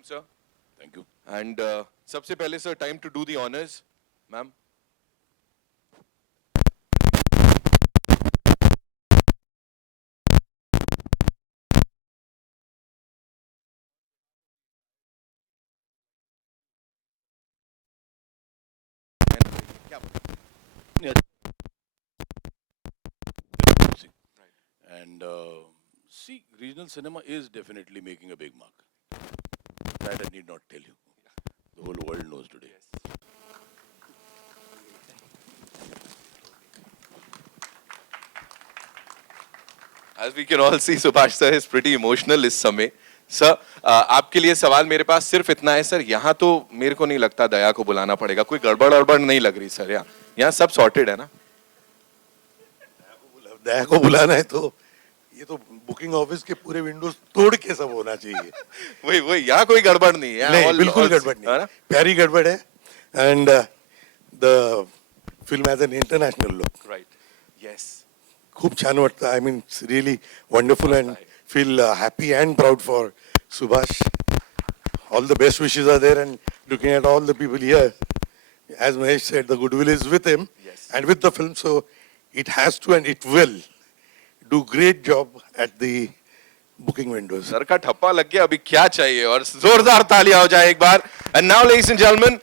Welcome, sir. Thank you. And सबसे पहले sir, time to do the honors, ma'am. Yeah. And see, regional cinema is definitely making a big mark. That I need not tell you. The whole world knows today. As we can all see, Subhash sir is pretty emotional इस समय. Sir आपके लिए सवाल मेरे पास सिर्फ इतना है sir. यहाँ तो मेरे को नहीं लगता दया को बुलाना पड़ेगा. कोई गड़बड़ नहीं लग रही सर. यहाँ सब सॉर्टेड है ना. दया को बुलाना है तो ये तो बुकिंग ऑफिस के पूरे विंडोज तोड़ के सब होना चाहिए. वही यहाँ कोई गड़बड़ नहीं है. नहीं, बिल्कुल गड़बड़ नहीं. प्यारी गड़बड़ है. And the film has an international look. Right. Yes. खूप छान वाटतं. I mean it's really wonderful and feel happy and proud for Subhash. All the best wishes are there, and looking at all the people here, as Mahesh said, the goodwill is with him and with the film, so it has to and it will do great job at the booking windows. Sir का ठप्पा लग गया. अभी क्या चाहिए. और जोरदार तालियां हो जाए एक बार. And now, ladies and gentlemen,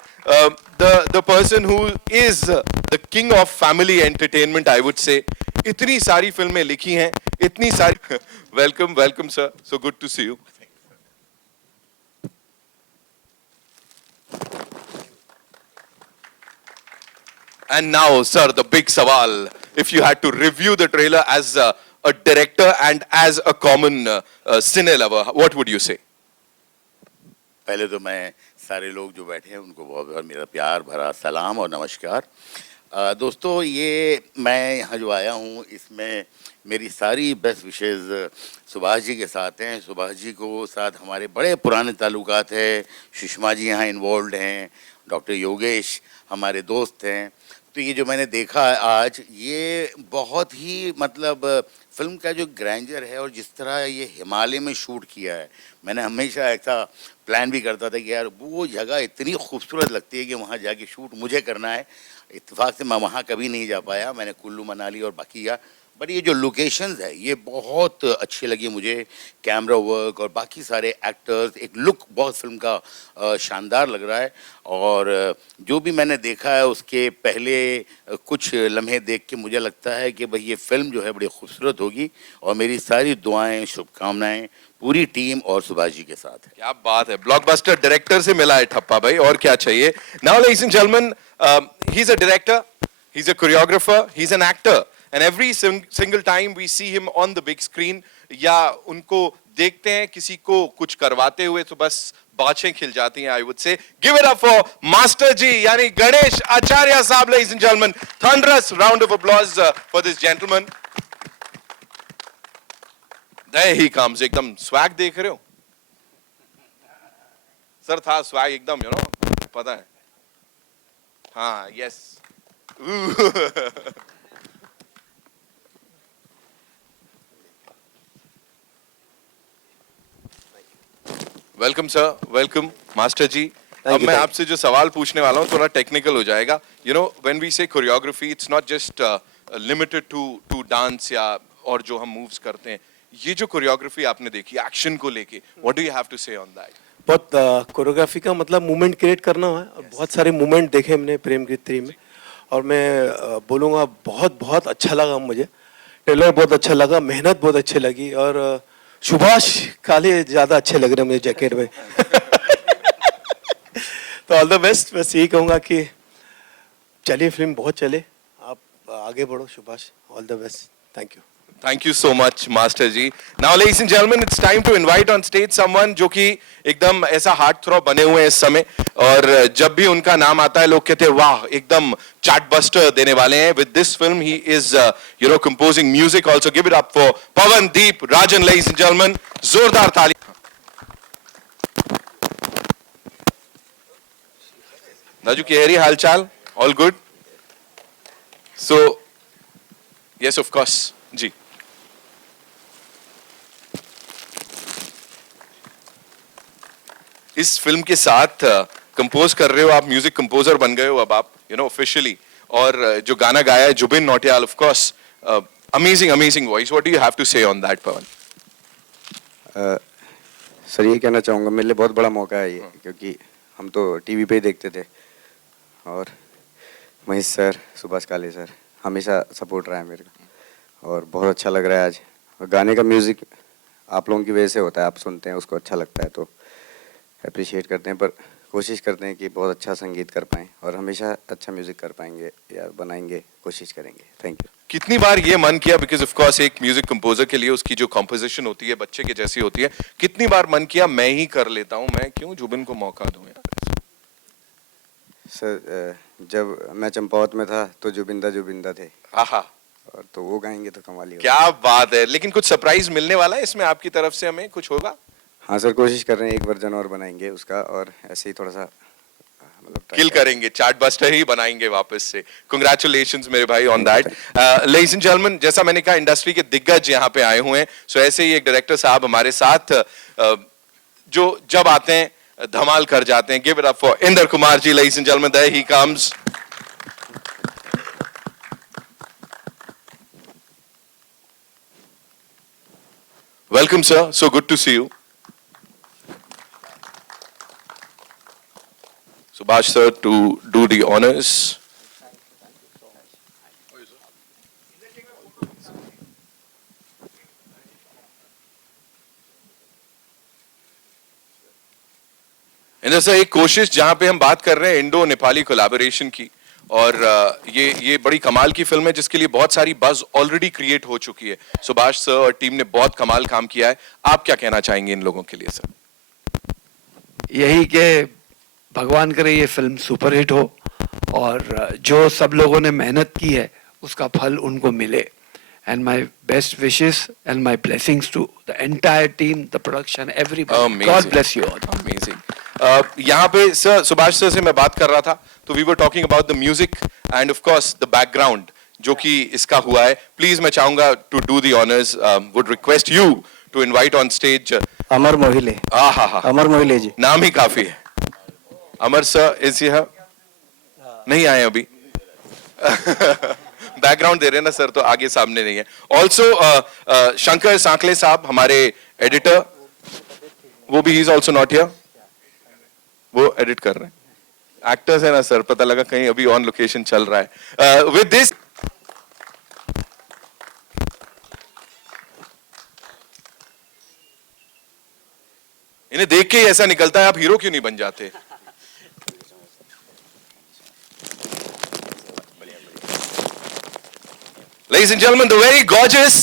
the person who is the king of family entertainment, I would say. इतनी सारी फिल्में लिखी हैं, इतनी सारी. Welcome sir. So good to see you. And now, sir, the big sawal. If you had to review the trailer as a director and as a common cine lover, what would you say? पहले तो मैं सारे लोग जो बैठे हैं उनको बहुत बहुत मेरा प्यार भरा सलाम और नमस्कार. दोस्तों, ये मैं यहाँ जो आया हूँ इसमें मेरी सारी बेस्ट विशेज़ सुभाष जी के साथ हैं. सुभाष जी को साथ हमारे बड़े पुराने ताल्लुकात है. सुषमा जी यहाँ इन्वॉल्व हैं. डॉक्टर योगेश हमारे दोस्त हैं. तो ये जो मैंने देखा आज, ये बहुत ही मतलब फिल्म का जो ग्रैंडर है और जिस तरह ये हिमालय में शूट किया है, मैंने हमेशा ऐसा प्लान भी करता था कि यार वो जगह इतनी खूबसूरत लगती है कि वहाँ जाके शूट मुझे करना है. इत्तेफाक से मैं वहाँ कभी नहीं जा पाया. मैंने कुल्लू मनाली और बाकी किया, बट ये जो लोकेशंस है ये बहुत अच्छी लगी मुझे. कैमरा वर्क और बाकी सारे एक्टर्स, एक लुक बहुत फिल्म का शानदार लग रहा है. और जो भी मैंने देखा है उसके पहले कुछ लम्हे देख के मुझे लगता है कि भाई ये फिल्म जो है बड़ी खूबसूरत होगी. और मेरी सारी दुआएं, शुभकामनाएं पूरी टीम और सुभाष जी के साथ है. क्या बात है. ब्लॉकबस्टर डायरेक्टर से मिला है ठप्पा भाई, और क्या चाहिए. Now ladies and gentleman, he is a director, he is a choreographer, he is an actor. And every single time we see him on the big screen, या उनको देखते हैं किसी को कुछ करवाते हुए, तो बस बाछें खिल जाती हैं. I would say, give it up for Master जी, यानी गणेश आचार्य साहब. Ladies and gentlemen, thunderous round of applause for this gentleman. There he comes. एकदम स्वैग देख रहे हो सर. था स्वैग एकदम, you know, पता है. हाँ, yes. Welcome sir. Welcome master ji. अब मैं आपसे जो सवाल पूछने वाला हूँ थोड़ा टेक्निकल हो जाएगा. You know, when we say choreography, it's not just limited to dance या और जो हम मूव्स करते हैं. ये जो कोरियोग्राफी आपने देखी एक्शन को लेके, what do you have to say on that? बहुत कोरियोग्राफी का मतलब मूवमेंट क्रिएट करना है. और बहुत सारे मूवमेंट देखे हमने प्रेम गीत 3 में. और मैं बोलूँगा बहुत बहुत अच्छा लगा मुझे. ट्रेलर बहुत अच्छा लगा, मेहनत बहुत अच्छी लगी. और सुभाष काले ज़्यादा अच्छे लग रहे हैं मुझे जैकेट में. तो ऑल द बेस्ट. बस यही कहूँगा कि चलिए, फिल्म बहुत चले, आप आगे बढ़ो Subhash. All the best. Thank you. Thank you so much, Master ji. Now, ladies and gentlemen, it's time to invite on stage someone जो कि एकदम ऐसा हार्ट थ्रॉब बने हुए हैं इस समय. और जब भी उनका नाम आता है लोग कहते हैं वाह, एकदम चार्टबस्टर देने वाले हैं. With this film, he is, you know, composing music also. Give it up for Pawandeep Rajan, ladies and gentlemen. जोरदार ताली. राजू केहरी, हालचाल? All good? So, yes, of course. जी. इस फिल्म के साथ कंपोज कर रहे हो आप, म्यूजिक कंपोजर बन गए हो अब आप, ऑफिशियली। और जो गाना गाया है Jubin Nautiyal, of course amazing amazing voice. What do you have to say on that, Pawan? Sir ये कहना चाहूँगा, मेरे लिए बहुत बड़ा मौका है ये, क्योंकि हम तो टीवी पे ही देखते थे और महेश सर, सुभाष काले सर हमेशा सपोर्ट रहा है मेरे को और बहुत अच्छा लग रहा है आज। और गाने का म्यूज़िक आप लोगों की वजह से होता है, आप सुनते हैं उसको अच्छा लगता है तो अप्रिशिएट करते हैं, पर कोशिश करते हैं कि बहुत अच्छा संगीत कर पाएँ और हमेशा अच्छा म्यूज़िक कर पाएंगे या बनाएंगे, कोशिश करेंगे। Thank you. कितनी बार ये मन किया, बिकॉज ऑफ कोर्स एक म्यूजिक कंपोजर के लिए उसकी जो कंपोजिशन होती है बच्चे के जैसी होती है, कितनी बार मन किया मैं ही कर लेता हूं, मैं क्यों जुबिन को मौका दूं यार? सर जब मैं चंपावत में था तो जुबिंदा थे आहा, और तो वो गाएंगे तो कमाल ही होगा। क्या बात है। लेकिन कुछ सरप्राइज मिलने वाला है इसमें आपकी तरफ से, हमें कुछ होगा? हाँ सर, कोशिश कर रहे हैं, एक वर्जन और बनाएंगे उसका और ऐसे ही थोड़ा सा मतलब किल करेंगे, चार्ट बस्टर ही बनाएंगे वापस से। कांग्रेचुलेशंस मेरे भाई on that. Ladies and gentleman, जैसा मैंने कहा इंडस्ट्री के दिग्गज यहाँ पे आए हुए हैं, सो ऐसे ही एक डायरेक्टर साहब हमारे साथ जो जब आते हैं धमाल कर जाते हैं। Give it up for Inder Kumar ji, ladies and gentleman, there he comes. Welcome sir, so good to see you. Subhash sir to do the honors. Inder sir, एक कोशिश जहां पे हम बात कर रहे हैं इंडो नेपाली कोलैबोरेशन की, और ये बड़ी कमाल की फिल्म है जिसके लिए बहुत सारी बज़ ऑलरेडी क्रिएट हो चुकी है। सुभाष सर और टीम ने बहुत कमाल काम किया है। आप क्या कहना चाहेंगे इन लोगों के लिए सर? यही के भगवान करे ये फिल्म सुपरहिट हो और जो सब लोगों ने मेहनत की है उसका फल उनको मिले। And my best wishes and my blessings to the entire team, the production, everybody. God bless you all. Amazing. यहाँ पे सर, सुभाष सर से मैं बात कर रहा था तो we were talking about the music and of course the background जो कि इसका हुआ है। प्लीज मैं चाहूंगा to do the honours, would request you to invite on stage Amar Mohile. Amar Mohile ji, नाम ही काफी है। Amar sir is here? नहीं आए अभी। बैकग्राउंड दे रहे हैं ना सर, तो आगे सामने नहीं है। ऑल्सो शंकर सांकले साहब हमारे एडिटर, वो भी he is also not here, वो एडिट कर रहे हैं। एक्टर्स है ना सर, पता लगा कहीं अभी ऑन लोकेशन चल रहा है। विद दिस इन्हें देख के ही ऐसा निकलता है आप हीरो क्यों नहीं बन जाते। Ladies and gentlemen, the very gorgeous,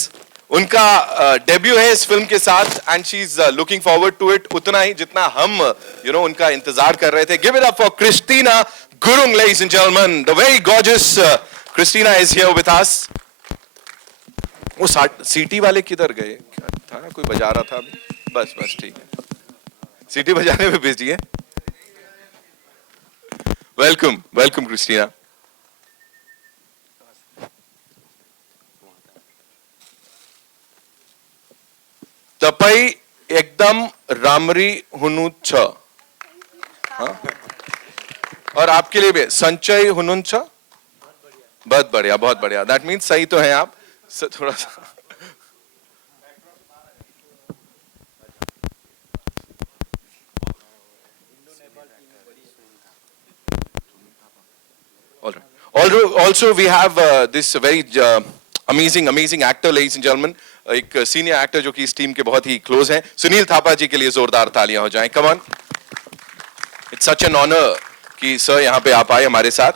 उनका डेब्यू है इस फिल्म के साथ and she is looking forward to it उतना ही जितना हम उनका इंतजार कर रहे थे। Give it up for Christina Gurung, ladies and gentlemen, the very gorgeous Christina is here with us. वो सीटी वाले किधर गए? क्या था ना, कोई बजा रहा था अभी? बस ठीक है, सीटी बजाने में बिजी है। Welcome Christina. तपाई एकदम रामरी हुनु छ, हाँ? और आपके लिए भी संचय हुनुन छ। बहुत बढ़िया। दैट मीन्स सही तो है आप। थोड़ा सा also we have this very amazing actor, ladies and gentlemen, एक सीनियर एक्टर जो कि इस टीम के बहुत ही क्लोज हैं। सुनील थापा जी के लिए जोरदार तालियां हो जाएं। Come on, it's such an honour कि सर यहां पे आप आए हमारे साथ।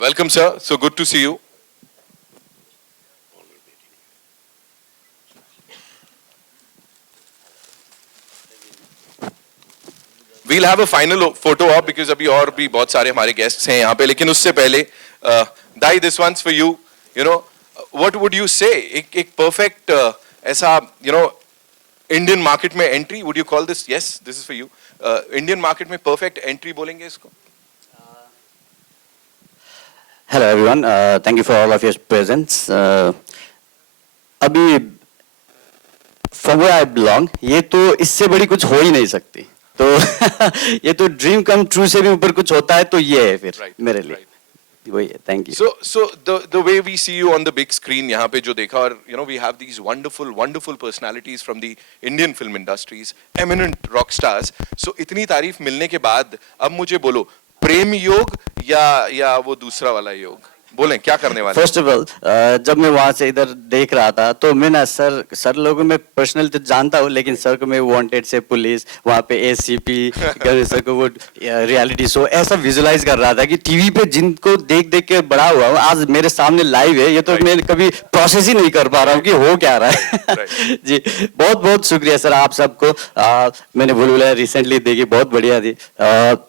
Welcome sir, so good to see you. We'll have a final photo op because अभी और भी बहुत सारे हमारे guests हैं यहाँ पे, लेकिन उससे पहले Dai, this one's for you. What would you say? एक perfect ऐसा Indian market में entry, would you call this? Yes, this is for you. Indian market में perfect entry बोलेंगे इसको? Hello everyone, thank you for all of your presence. अभी from where I belong, ये तो इससे बड़ी कुछ हो ही नहीं सकती. तो ये तो ड्रीम कम ट्रू से भी ऊपर कुछ होता है तो ये है फिर मेरे लिए. वही है. Thank you. So the way we see you on the big screen यहाँ पे जो देखा और we have these wonderful personalities from the Indian film industries, eminent rock stars. So इतनी तारीफ मिलने के बाद अब मुझे बोलो प्रेम योग या वो दूसरा वाला योग बोलें क्या करने वाले? फर्स्ट ऑफ ऑल जब मैं वहां से इधर देख रहा था तो मैं ना सर लोगों में पर्सनल तो जानता हूँ लेकिन सर को मैं वांटेड से पुलिस वहाँ पे एसीपी सर को वो रियलिटी शो ऐसा विजुलाइज कर रहा था कि टीवी पे जिनको देख देख के बड़ा हुआ हूँ आज मेरे सामने लाइव है ये तो मैं कभी प्रोसेस ही नहीं कर पा रहा हूँ कि हो क्या रहा है. जी बहुत बहुत शुक्रिया सर आप सबको. मैंने बुलबुला रिसेंटली देखी बहुत बढ़िया थी.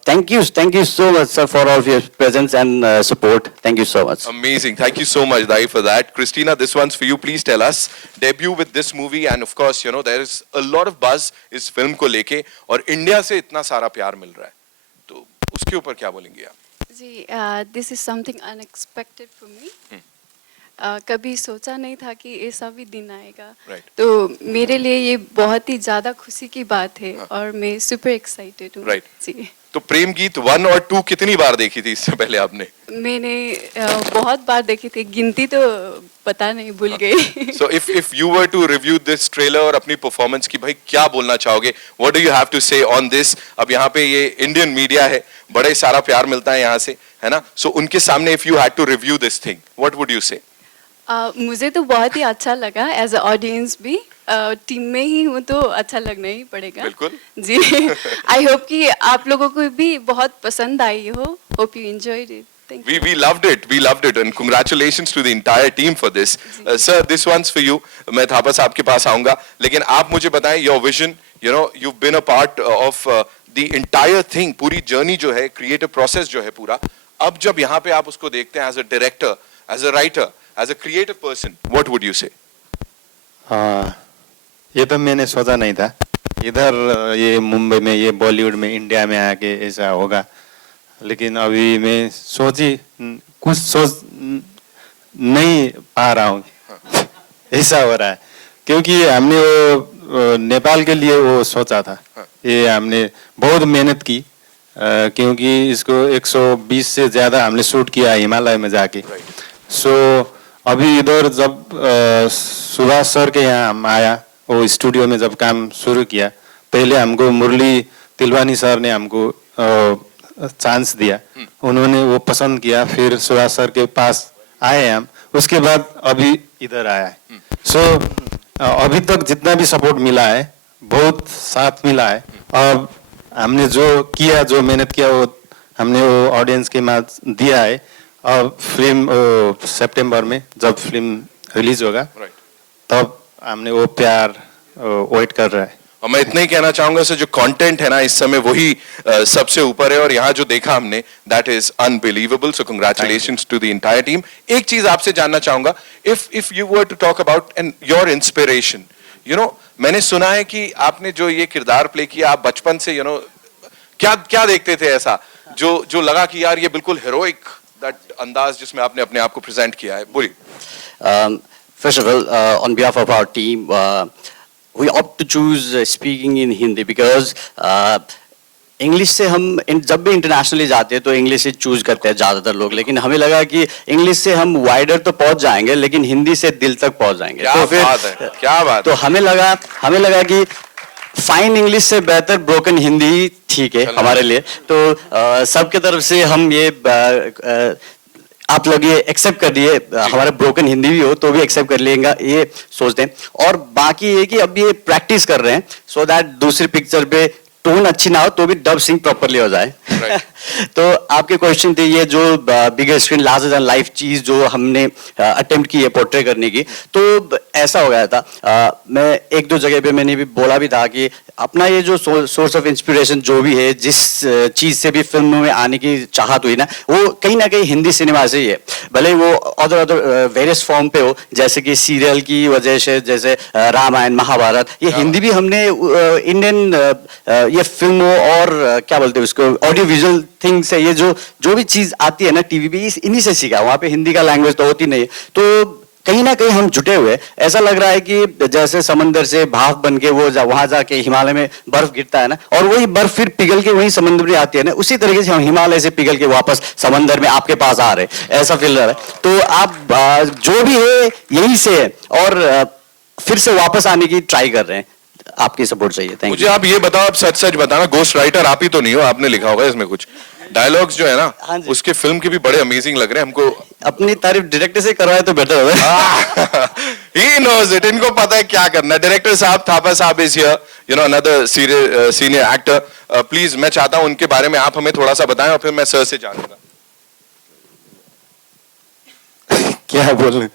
Thank you so much sir for all your presence and support. Thank you so much. Amazing. Thank you so much, Dai, for that. Christina, this one's for you. Please tell us. Debut with this movie and of course, there is a lot of buzz इस film को लेके और India से इतना सारा प्यार मिल रहा है. तो उसके ऊपर क्या बोलेंगे आप? जी, this is something unexpected for me. कभी सोचा नहीं था कि ऐसा भी दिन आएगा. Right. तो मेरे लिए ये बहुत ही ज़्यादा खुशी की बात है और मैं सुपर एक्साइटेड हूँ. Right. जी. तो प्रेम गीत 1 और 2 कितनी बार देखी थी इससे पहले आपने? मैंने बहुत बार देखी थी गिनती तो पता नहीं भूल गई. So if you were to review this trailer और अपनी परफॉर्मेंस की भाई क्या बोलना चाहोगे? What do you have to say on this? अब यहाँ पे ये इंडियन मीडिया है बड़े सारा प्यार मिलता है यहाँ से है ना. So उनके सामने if you had to review this thing, what would you say? मुझे तो बहुत ही अच्छा लगा एज अ ऑडियंस भी. टीम में ही हूँ तो अच्छा लगना ही पड़ेगा. बिल्कुल. जी. आई होप कि आप लोगों को भी बहुत पसंद आई हो. Hope you enjoyed it. Thank you. We loved it and congratulations to the entire team for this. Sir, this one's for you. मैं थापा साहब के पास आऊँगा लेकिन आप मुझे बताएं your vision. You've been a part of the entire thing. पूरी journey जो है creative process जो है पूरा. अब जब यहाँ पे आप उसको देखते हैं as a director, as a writer, as a creative person, what would you say? ये तो मैंने सोचा नहीं था इधर ये मुंबई में ये बॉलीवुड में इंडिया में आके ऐसा होगा लेकिन अभी मैं कुछ सोच नहीं पा रहा हूँ. ऐसा हो रहा है क्योंकि हमने वो नेपाल के लिए वो सोचा था. ये हमने बहुत मेहनत की क्योंकि इसको 120 से ज्यादा हमने शूट किया हिमालय में जाके. सो अभी इधर जब सुभाष सर के यहाँ हम आया वो स्टूडियो में जब काम शुरू किया पहले हमको मुरली तिलवानी सर ने हमको चांस दिया. उन्होंने वो पसंद किया फिर सुभाष सर के पास आए हम उसके बाद अभी इधर आया है. सो अभी तक जितना भी सपोर्ट मिला है बहुत साथ मिला है. अब हमने जो किया जो मेहनत किया वो हमने वो ऑडियंस के मार्क्स दिया है. अब फिल्म सितंबर में जब फिल्म रिलीज होगा तब हमने वो प्यार वेट कर रहा है. और मैं इतना ही कहना चाहूंगा सर जो कंटेंट है ना इस समय वही सबसे ऊपर है और यहाँ जो देखा हमने that is unbelievable. So congratulations to the entire team. एक चीज आपसे जानना चाहूंगा if you were to talk about and your inspiration. मैंने सुना है कि आपने जो ये किरदार प्ले किया आप बचपन से क्या देखते थे ऐसा जो लगा कि यार ये बिल्कुल हीरोइक दैट अंदाज जिसमें आपने अपने आप को प्रेजेंट किया है. बोलिए. First of all, on behalf of our team, we opt to choose speaking in Hindi because English से हम जब भी इंटरनेशनली जाते हैं तो इंग्लिश से चूज करते हैं ज़्यादातर लोग लेकिन हमें लगा कि इंग्लिश से हम वाइडर तो पहुंच जाएंगे लेकिन हिंदी से दिल तक पहुंच जाएंगे. क्या तो बात है, क्या बात तो हमें लगा कि फाइन इंग्लिश से बेहतर ब्रोकन हिंदी ठीक है हमारे लिए. तो सबके तरफ से हम ये आप लोग ये एक्सेप्ट कर लिए हमारा ब्रोकन हिंदी भी हो तो भी एक्सेप्ट कर लेगा ये सोचते हैं. और बाकी ये कि अब ये प्रैक्टिस कर रहे हैं सो दैट दूसरी पिक्चर पे टोन अच्छी ना हो तो भी डब सिंग प्रॉपरली हो जाए. तो आपके क्वेश्चन थे ये जो बिगर स्क्रीन लार्जर देन लाइफ चीज जो हमने अटेम्प्ट की है पोर्ट्रे करने की तो ऐसा हो गया था. मैं एक दो जगह पे मैंने भी बोला भी था कि अपना ये जो सोर्स ऑफ इंस्पिरेशन जो भी है, जिस चीज से भी फिल्म में आने की चाहत हुई ना, वो कहीं ना कहीं हिंदी सिनेमा से ही है। भले वो अदर वेरियस फॉर्म पे हो, जैसे कि सीरियल की वजह से, जैसे रामायण महाभारत, ये हिंदी भी हमने इंडियन ये फिल्मों और क्या बोलते हैं उसको, ऑडियो विजुअल थिंग से, ये जो भी चीज आती है ना टीवी पे, इन्हीं से सीखा। वहाँ पे हिंदी का लैंग्वेज तो होती नहीं है, तो कहीं ना कहीं हम जुटे हुए। ऐसा लग रहा है कि जैसे समंदर से भाप बन के वो वहां जाके हिमालय में बर्फ गिरता है ना, और वही बर्फ फिर पिघल के वही समंदर में आती है ना, उसी तरीके से हम हिमालय से पिघल के वापस समंदर में आपके पास आ रहे, ऐसा फील रहा है। तो आप जो भी है यही से है, और फिर से वापस आने की ट्राई कर रहे हैं। आपकी सपोर्ट चाहिए। थैंक मुझे यू। आप ये बताओ, आप सच सच बताना, गोस्ट राइटर आप ही तो नहीं हो? आपने लिखा होगा इसमें कुछ डायलॉग्स जो है ना, हाँ जी। उसके फिल्म के भी बड़े अमेजिंग लग रहे हैं हमको। अपनी तारीफ डायरेक्टर से करवाए तो बेटर होगा। He knows it. इनको पता है क्या करना है। डायरेक्टर साहब, थापा साहब is here, you know, another senior actor. Please मैं चाहता हूं उनके बारे में आप हमें थोड़ा सा बताएं और फिर मैं सर से जानूंगा। क्या बोलूं,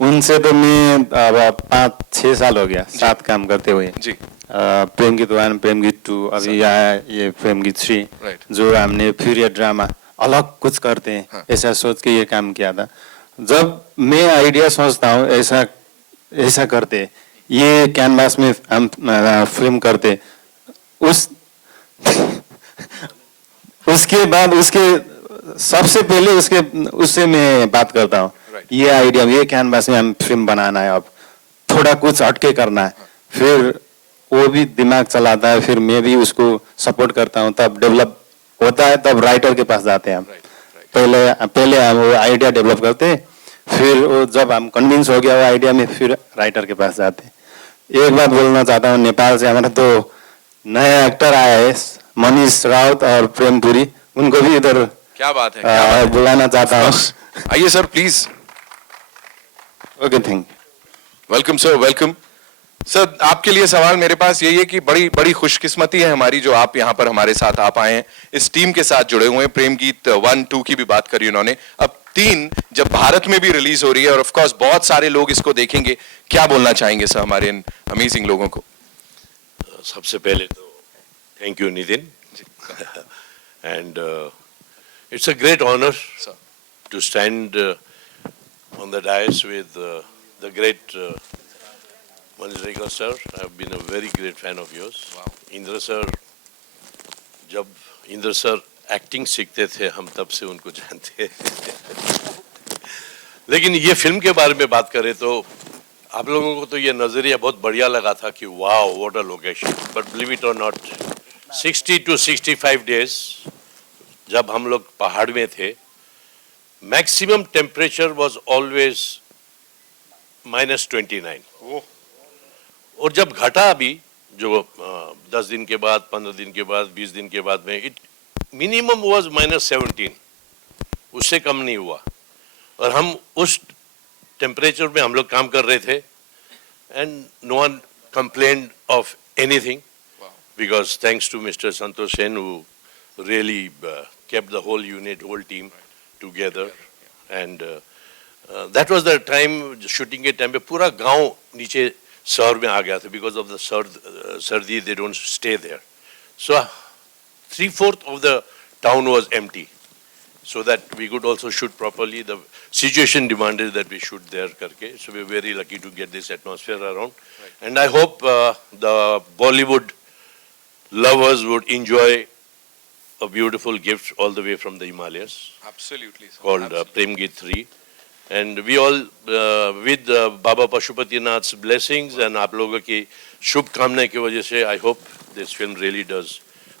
उनसे तो मैं अब 5-6 साल हो गया साथ काम करते हुए जी। प्रेम गीत 1, प्रेम गीत 2, अभी आया ये प्रेम गीत 3, Right. जो हमने पीरियड ड्रामा अलग कुछ करते हैं, हाँ। ऐसा सोच के ये काम किया था। जब मैं आइडिया सोचता हूँ ऐसा करते, ये कैनवास में हम फिल्म करते, उसके बाद सबसे पहले उससे मैं बात करता हूँ। Right. ये आइडिया, ये कैनवास में हम फिल्म बनाना है, अब थोड़ा कुछ हटके करना है, फिर वो भी दिमाग चलाता है, फिर मैं भी उसको सपोर्ट करता हूँ, तब डेवलप होता है, तब राइटर के पास जाते हैं हम। पहले हम वो आइडिया डेवलप करते, फिर वो जब हम कन्विंस हो गया वो आइडिया में, फिर राइटर के पास जाते। एक बात बोलना चाहता हूँ, नेपाल से हमारा तो नया एक्टर आया है, मनीष राउत और प्रेम पुरी, उनको भी इधर क्या बात है, क्या बात है। बुलाना चाहता हूँ। आइए sir please. Okay, thank you. Welcome sir, welcome sir. आपके लिए सवाल मेरे पास यही है कि बड़ी बड़ी खुशकिस्मती है हमारी जो आप यहाँ पर हमारे साथ आ पाए हैं, इस टीम के साथ जुड़े हुए हैं। प्रेम गीत 1, 2 की भी बात करी उन्होंने, अब 3 जब भारत में भी रिलीज हो रही है और ऑफ कोर्स बहुत सारे लोग इसको देखेंगे, क्या बोलना चाहेंगे सर हमारे इन अमेजिंग लोगों को? सबसे पहले तो thank you Nitin, and it's a great honour to stand on the dais with the great Manish Rekha sir. I have been a very great fan of yours. Wow. Indra sir, जब Indra sir acting सीखते थे हम तब से उनको जानते हैं। लेकिन ये फिल्म के बारे में बात करें तो आप लोगों को तो ये नजरिया बहुत बढ़िया लगा था कि wow what a location, but believe it और नॉट, 60 to 65 days जब हम लोग पहाड़ में थे, मैक्सिमम टेम्परेचर वाज ऑलवेज -29, और जब घटा अभी जो 10 दिन के बाद, 15 दिन के बाद, 20 दिन के बाद में, इट मिनिमम वाज -17, उससे कम नहीं हुआ, और हम उस टेम्परेचर में हम लोग काम कर रहे थे, and no one complained of anything, because thanks to mister Santosh Sen who really kept the whole unit, whole team together, and that was the time, shooting के टाइम पे पूरा गांव नीचे शहर में आ गया था, बिकॉज ऑफ द सर्दी they don't stay there, so 3/4 of the town was empty, so that we could also shoot properly. The situation demanded that we shoot there karke, so we're very lucky to get this atmosphere around, and I hope the Bollywood lovers would enjoy a beautiful gift all the way from the Himalayas. Absolutely sir. Called Prem Geet 3. And we all, with Baba Pashupatinath's blessings and आप लोगों की शुभकामनाएं की वजह से, I hope this film really does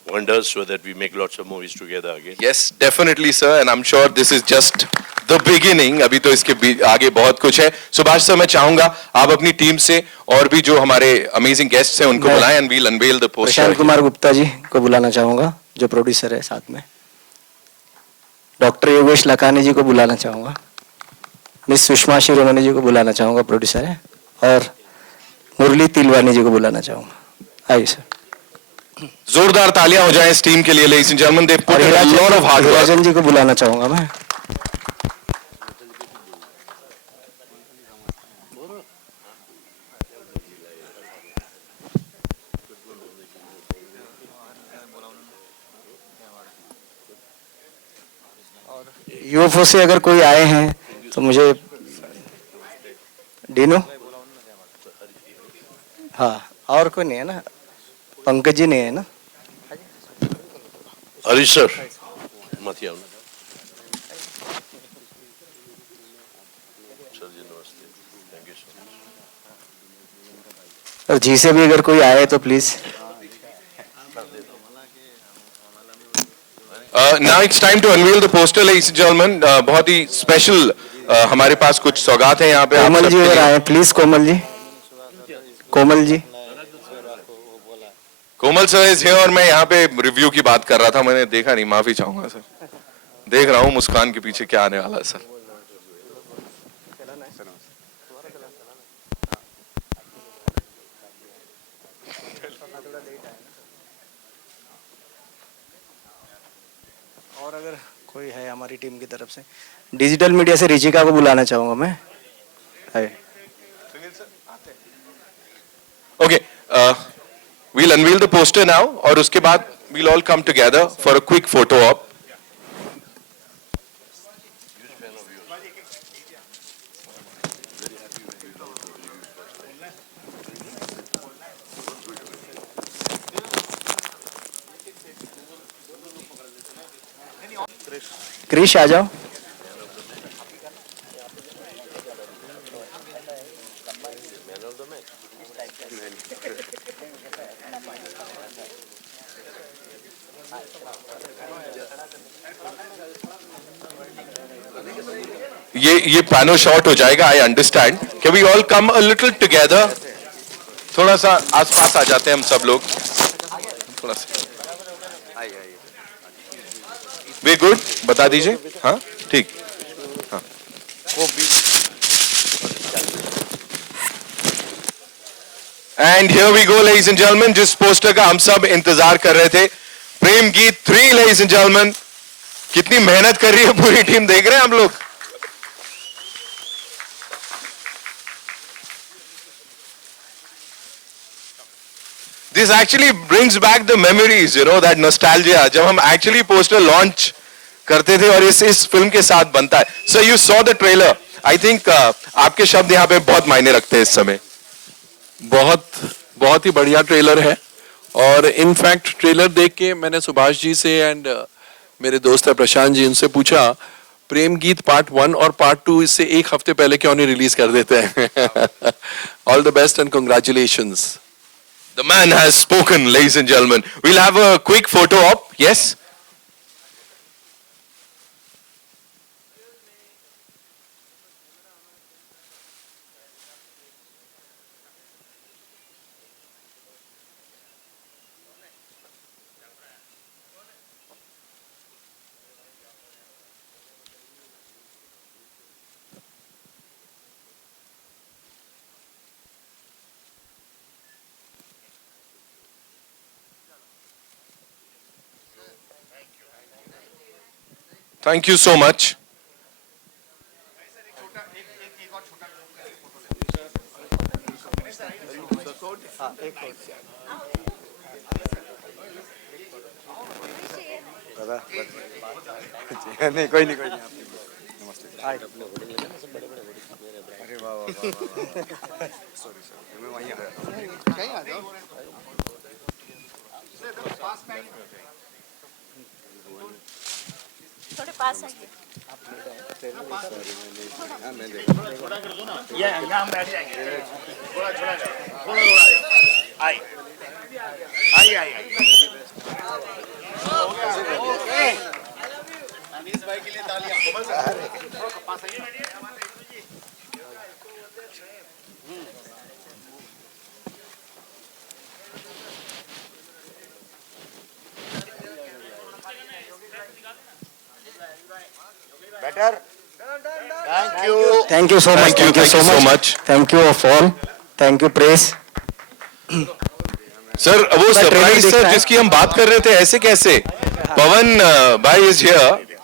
wonders, so that we make lots of movies together again. Yes, definitely sir, and I'm sure this is just the beginning. अभी तो इसके आगे बहुत कुछ है। सुभाष सर, मैं चाहूंगा आप अपनी टीम से और भी जो हमारे अमेजिंग गेस्ट्स हैं उनको बुलाएं, and we'll unveil the poster. Prashant Kumar Gupta ji को बुलाना चाहूंगा, जो प्रोड्यूसर है साथ में। डॉक्टर योगेश लखानी जी को बुलाना चाहूंगा। मिस सुषमा शिरोमणि जी को बुलाना चाहूंगा, प्रोड्यूसर है, और मुरली तिलवानी जी को बुलाना चाहूंगा। आइए सर। जोरदार तालियां हो जाएं इस टीम के लिए, ladies and gentlemen. They put a lot of hard work. हिराजन जी को बुलाना चाहूंगा मैं। यूएफओ से अगर कोई आए हैं तो मुझे डिनो, हाँ और कोई नहीं है ना, पंकज जी नहीं है ना? हरीश सर मत आओ ना सर जी, नमस्ते, थैंक यू सो मच। और जी से भी अगर कोई आए तो please. Now it's time to unveil the poster, ladies and gentlemen. बहुत ही स्पेशल हमारे पास कुछ सौगात हैं यहाँ पे आप कोमल जी सबके अगर लिए। आए please, Komal ji, Komal ji. Komal sir is here और मैं यहाँ पे रिव्यू की बात कर रहा था, मैंने देखा नहीं, माफी चाहूंगा सर। देख रहा हूँ मुस्कान के पीछे क्या आने वाला है सर। और अगर कोई है हमारी टीम की तरफ से, डिजिटल मीडिया से रिचिका को बुलाना चाहूंगा मैं। है Okay, we'll unveil the poster now और उसके बाद we'll all come together for a quick photo op. Krrish आ जाओ। ये पैनो शॉट हो जाएगा, I understand. Can we all come a little together? थोड़ा सा आसपास आ जाते हैं हम सब लोग, थोड़ा सा। वे गुड, बता दीजिए। हाँ ठीक, हाँ। And here we go ladies and gentleman, जिस पोस्टर का हम सब इंतजार कर रहे थे, प्रेम गीत 3 लेडीज एंड जेंटलमैन। कितनी मेहनत कर रही है पूरी टीम, देख रहे हैं हम लोग। This actually brings back the memories, you know, that nostalgia. जब हम actually poster launch करते थे और इस फिल्म के साथ बनता है। So you saw the trailer. I think आपके शब्द यहाँ पे बहुत मायने रखते हैं इस समय। बहुत ही बढ़िया ट्रेलर है और इनफैक्ट ट्रेलर देख के मैंने सुभाष जी से एंड मेरे दोस्त है प्रशांत जी, उनसे पूछा प्रेम गीत पार्ट 1 और पार्ट 2 इससे एक हफ्ते पहले क्यों नहीं रिलीज कर देते हैं। All the best and congratulations. The man has spoken, ladies and gentlemen. We'll have a quick photo op. Yes? Thank you so much. नहीं कोई नहीं नमस्ते। अरे वाह वाह सॉरी मैं वहीं आ जाओ। थोड़े पास आइए। यहाँ हम बैठ जाएंगे। थोड़ा आई अनीस भाई के लिए तालियां। Better. Thank you so much, Thank you so much. Thank you of all, thank you press. Sir वो सरप्राइज देखना सर है। जिसकी हम बात कर रहे थे, ऐसे कैसे? पवन भाई is here,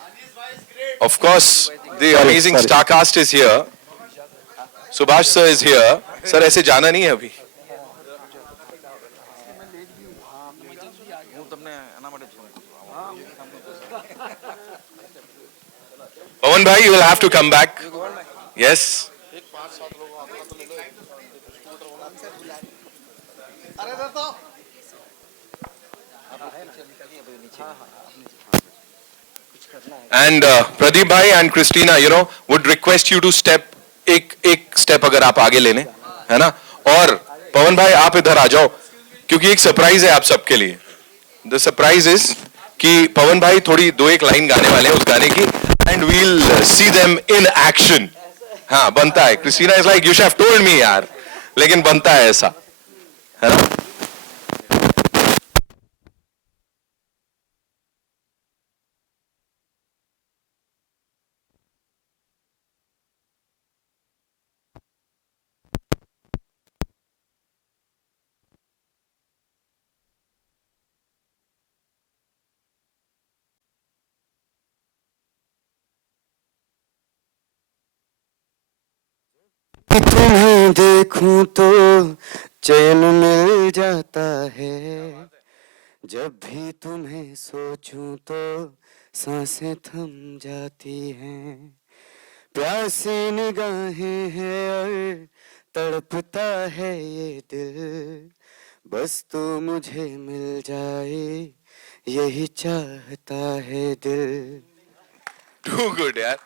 of course the amazing star cast is here, Subhash sir is here. Sir ऐसे जाना नहीं है अभी। Pawan bhai, you will have to come back. Yes. And Pradeep bhai and Christina, you know, would request you to step एक step अगर आप आगे लेने, है ना? और पवन भाई आप इधर आ जाओ, क्योंकि एक सरप्राइज है आप सबके लिए. The surprise is कि पवन भाई थोड़ी दो एक लाइन गाने वाले हैं उस गाने की, and we'll see them in action. हाँ बनता है. Christina is like, you should have told me यार, लेकिन बनता है ऐसा, है ना? तुम्हें देखूं तो चैन मिल जाता है, जब भी तुम्हें सोचूं तो सांसें थम जाती हैं, प्यासी निगाहें हैं और तड़पता है ये दिल, बस तू मुझे मिल जाए यही चाहता है दिल. Too good यार.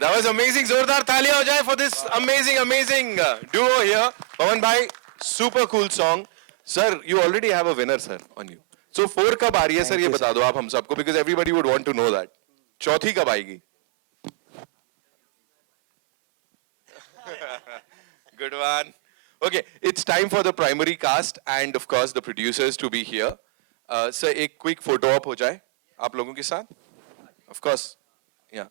That was amazing. जोरदार तालियां हो जाए for this amazing duo here. Pawan bhai, super cool song. Sir, you already have a winner, sir, on you. So 4 कब आ रही है सर, ये बता दो आप हम सबको, because everybody would want to know that. चौथी कब आएगी? Good one. Okay, it's time for the primary cast and of course the producers to be here. Sir, एक quick photo op हो जाए आप लोगों के साथ. Of course, yeah.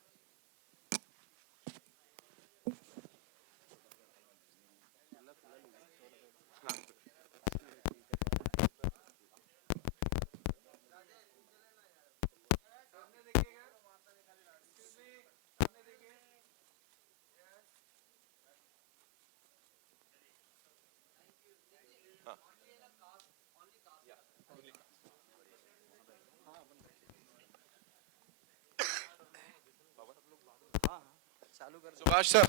Subhash sir,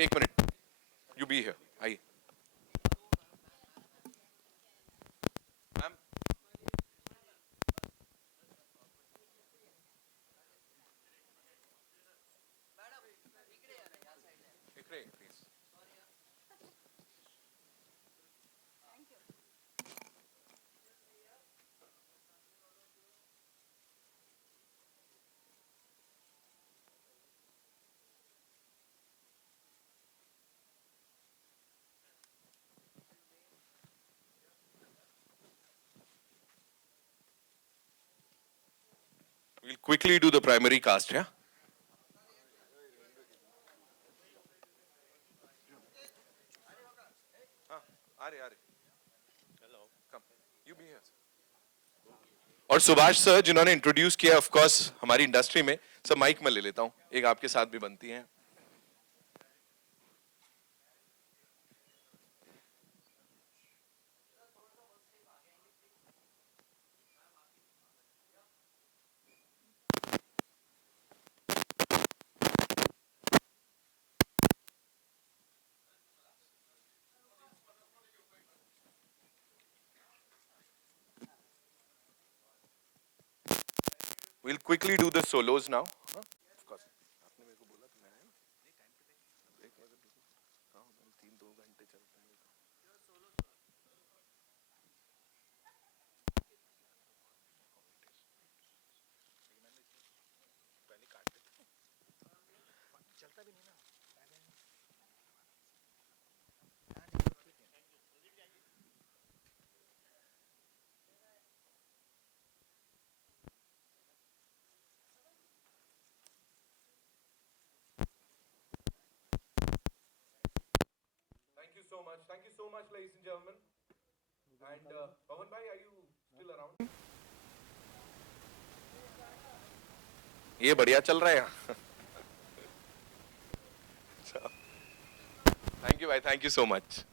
एक मिनट, यू बी हियर, आइए. Ma'am, please. We'll quickly do the primary cast, yeah? और सुभाष सर जिन्होंने इंट्रोड्यूस किया ऑफ कोर्स हमारी इंडस्ट्री में, सर माइक में ले लेता हूं, एक आपके साथ भी बनती है. We'll quickly do the solos now. Of course. आपने मेरे को बोला तो मैं आया ना. ब्रेक वगैरह हाँ 3-2 घंटे चलते हैं. पहले काट दे. चलता भी नहीं ना. Thank you so much, ladies and gentlemen. And Pawan bhai, are you still around? ये बढ़िया चल रहा है. Thank you, bhai. Thank you so much.